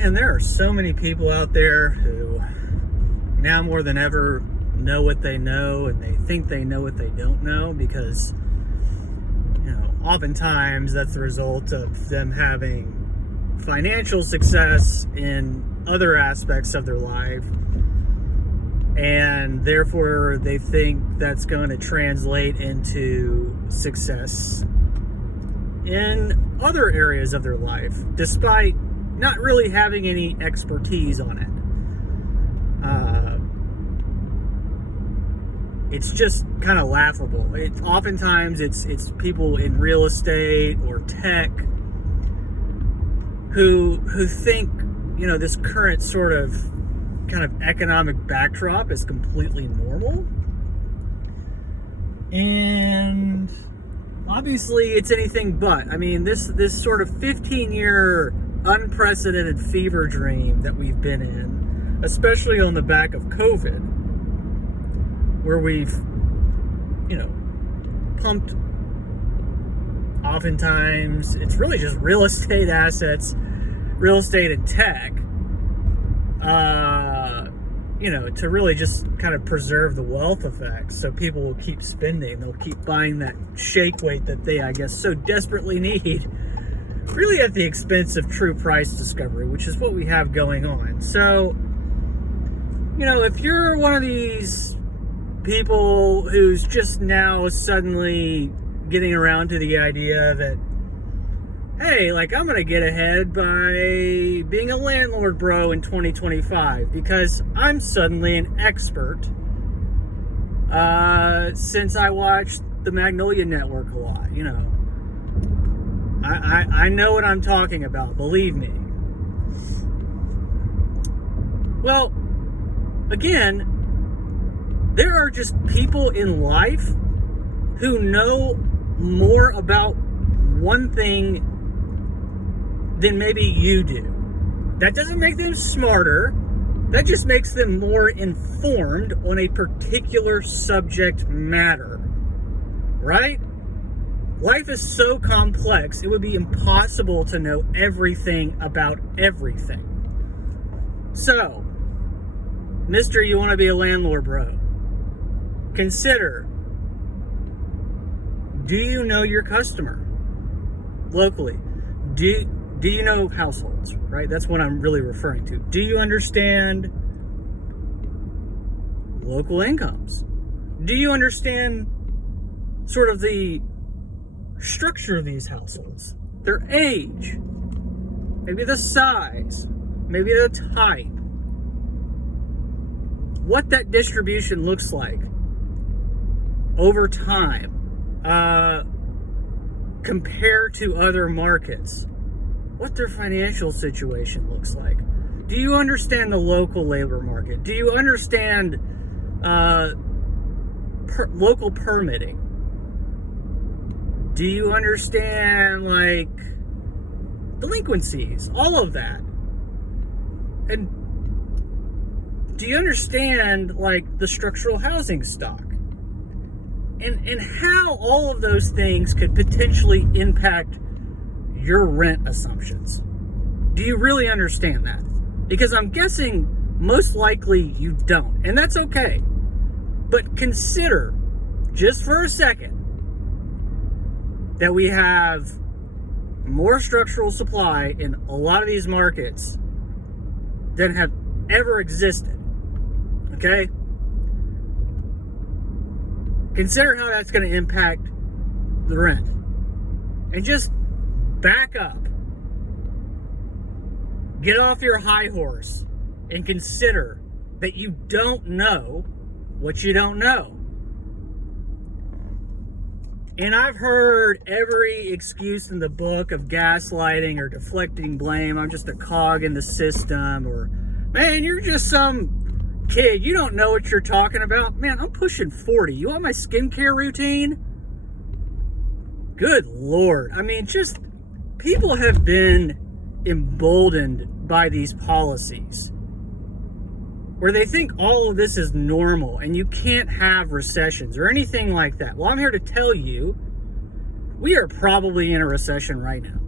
Man, there are so many people out there who now more than ever know what they know, and they think they know what they don't know, because oftentimes that's the result of them having financial success in other aspects of their life, and therefore they think that's going to translate into success in other areas of their life, despite not really having any expertise on it. It's just kind of laughable. Oftentimes it's people in real estate or tech who think this current sort of kind of economic backdrop is completely normal, and obviously it's anything but. I mean, this sort of 15-year unprecedented fever dream that we've been in, especially on the back of COVID, where we've pumped, oftentimes it's really just real estate assets, real estate and tech, to really just kind of preserve the wealth effects, so people will keep spending. They'll keep buying that shake weight that they, I guess, so desperately need, really at the expense of true price discovery, which is what we have going on. So, if you're one of these people who's just now suddenly getting around to the idea that, hey, I'm going to get ahead by being a landlord bro in 2025 because I'm suddenly an expert since I watched the Magnolia Network a lot. I know what I'm talking about, believe me. Well, again, there are just people in life who know more about one thing than maybe you do. That doesn't make them smarter. That just makes them more informed on a particular subject matter. Right? Life is so complex, it would be impossible to know everything about everything. So, Mr. You want to be a landlord bro, consider, do you know your customer locally? Do you know households, right? That's what I'm really referring to. Do you understand local incomes? Do you understand sort of the structure of these households? Their age, maybe the size, maybe the type, what that distribution looks like over time, compared to other markets, what their financial situation looks like. Do you understand the local labor market? Do you understand local permitting? Do you understand delinquencies, all of that? And do you understand the structural housing stock? And how all of those things could potentially impact your rent assumptions? Do you really understand that? Because I'm guessing most likely you don't, and that's okay. But consider, just for a second, that we have more structural supply in a lot of these markets than have ever existed. Okay? Consider how that's going to impact the rent. And just back up. Get off your high horse and consider that you don't know what you don't know. And I've heard every excuse in the book of gaslighting or deflecting blame. I'm just a cog in the system, or, man, you're just some kid, you don't know what you're talking about. Man, I'm pushing 40. You want my skincare routine? Good Lord. I mean, just people have been emboldened by these policies where they think all of this is normal and you can't have recessions or anything like that. Well, I'm here to tell you, we are probably in a recession right now.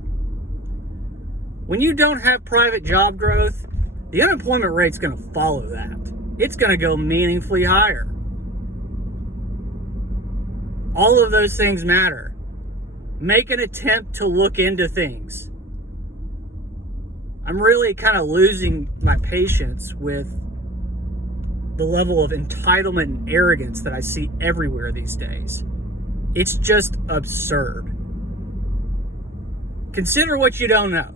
When you don't have private job growth, the unemployment rate's going to follow that. It's going to go meaningfully higher. All of those things matter. Make an attempt to look into things. I'm really kind of losing my patience with the level of entitlement and arrogance that I see everywhere these days. It's just absurd. Consider what you don't know.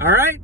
All right?